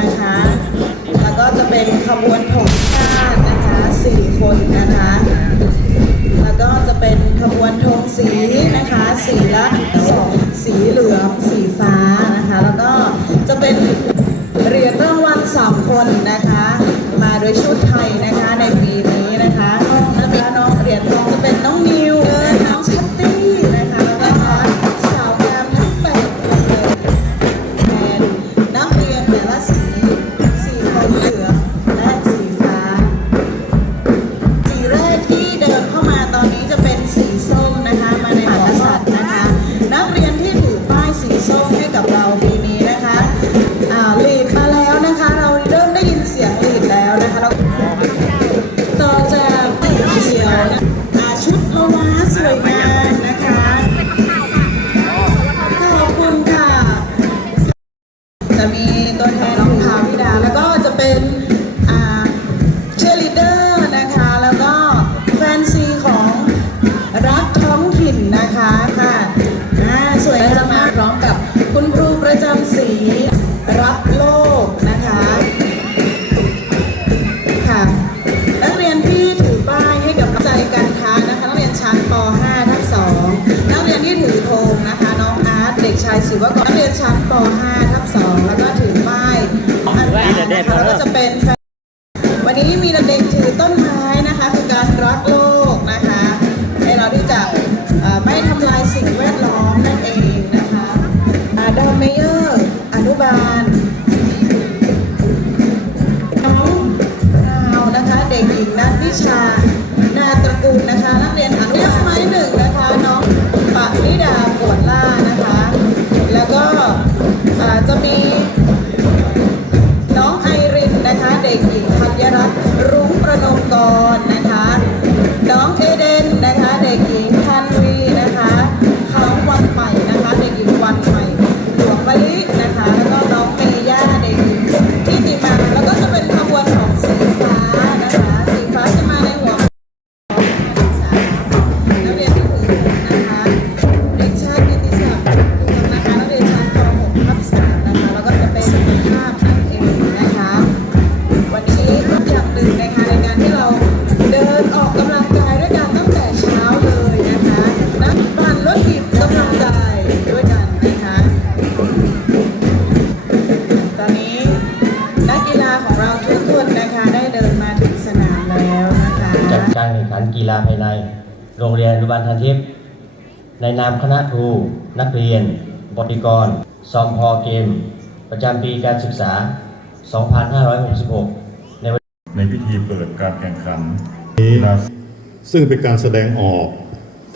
นะคะ แล้วก็จะเป็นขบวนถงชาตินะคะสี่คนนะคะ แล้วก็จะเป็นขบวนธงสีนะคะสีละสองสีเหลืองสีฟ้านะคะ แล้วก็จะเป็นเหรียญรางวัลสามคนนะคะ มาโดยชุดไทยนะคะ ต่อจากสีเขียวนะชุดพวาสวยงามือว่ายศิวกรนักเรียนชั้นป .5 จะมี การแข่งขันกีฬาภายใน โรงเรียนอนุบาลทันทิพย์ในนามคณะครู นักเรียน บริกรซอมพอเกม ประจำปีการศึกษา 2566ในวันในพิธีเปิดการแข่งขันนี้ซึ่งเป็นการแสดงออก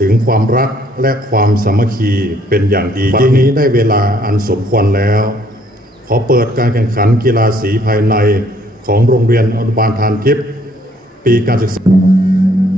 ถึงความรักและความสามัคคีเป็นอย่างดียิ่งนี้ได้เวลาอันสมควรแล้ว ขอเปิดการแข่งขันกีฬาสีภายในของโรงเรียนอนุบาลทานทิพย์ปีการศึกษา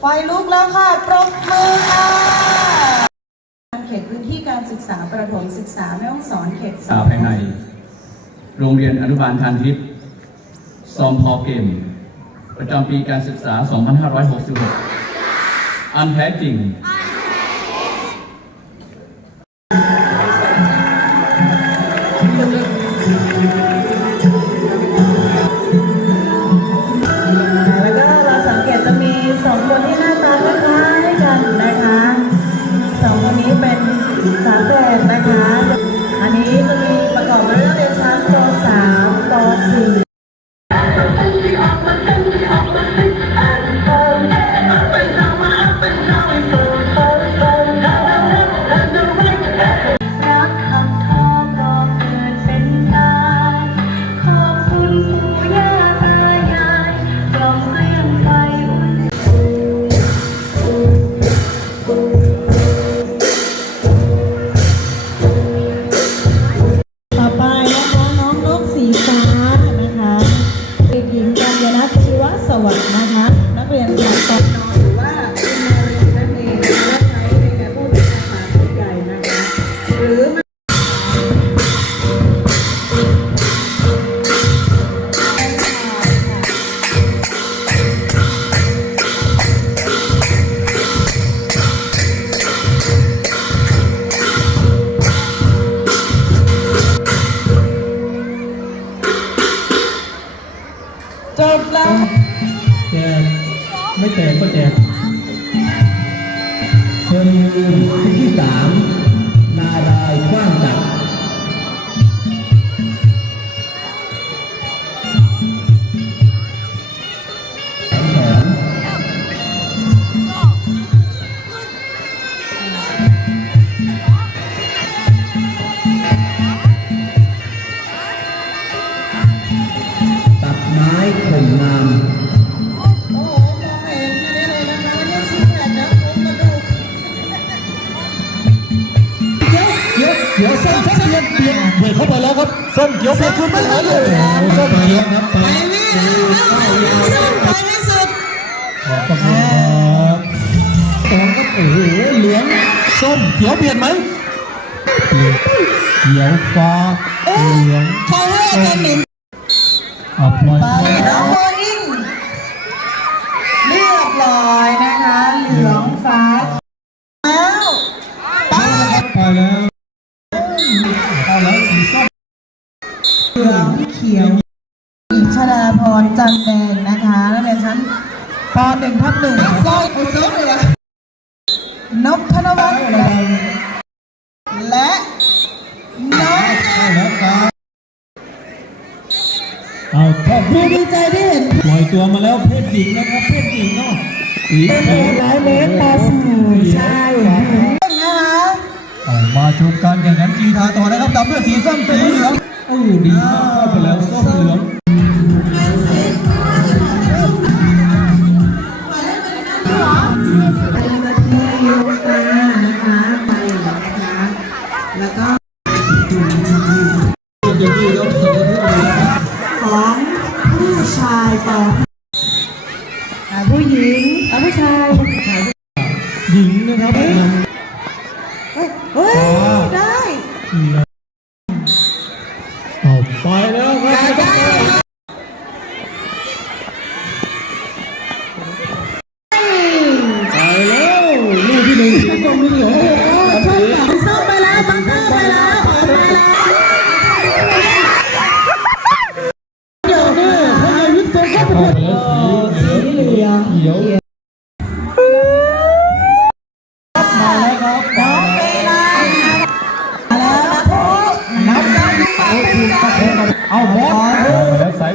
ไฟลุกแล้วค่ะ ปรบมือค่ะเขตพื้นที่การศึกษาประถมศึกษาแม่ฮ่องสอนเขตสาภายใน โรงเรียนอนุบาลทานทิพย์ซอมพอเกม ประจำปีการศึกษา 2566 อันแท้จริง ม้ข่มงามเดี๋ยวเดี๋ยวเส้นเส้นเปลี่ยนเปลี่ยนเบียดเข้าไปแล้วครับเส้นเขียวเปลี่ยนขึ้นไปแล้วเลยเส้นเขียวครับไปไม่สุดไปไม่สุดขอบคุณครับสองครับโอ้โหเหลืองส้มเขียวเปลี่ยนไหมเขียวฟ้าเหลืองเขาเรียกกันหนึ่ง เอาปล่อยไปแล้วโบลิ่งเรียบร้อยนะคะ เหลืองฟ้าแล้วไปแล้วเอาแล้วสีส้มเหลืองเขียวอีกชดาพรจันแดงนะคะนักเรียนชั้นปหนึ่งทับหนึ่งสร้อยอุซบเลยวะนพธนวัฒน์และน้องเจน แล้วครับเอาขอบ คุณดีใจที่เห็นปล่อยตัวมาแล้วเพศหญิงนะครับเพศหญิงเนาะสีเขียวร้อยเมตรต่อสี่ใช่นะคะออกมาชมการแข่งขันกีฬาต่อนะครับตามด้วยสีส้มสีเหลืองเออดีมากเข้าไปแล้วส้มเหลือง No.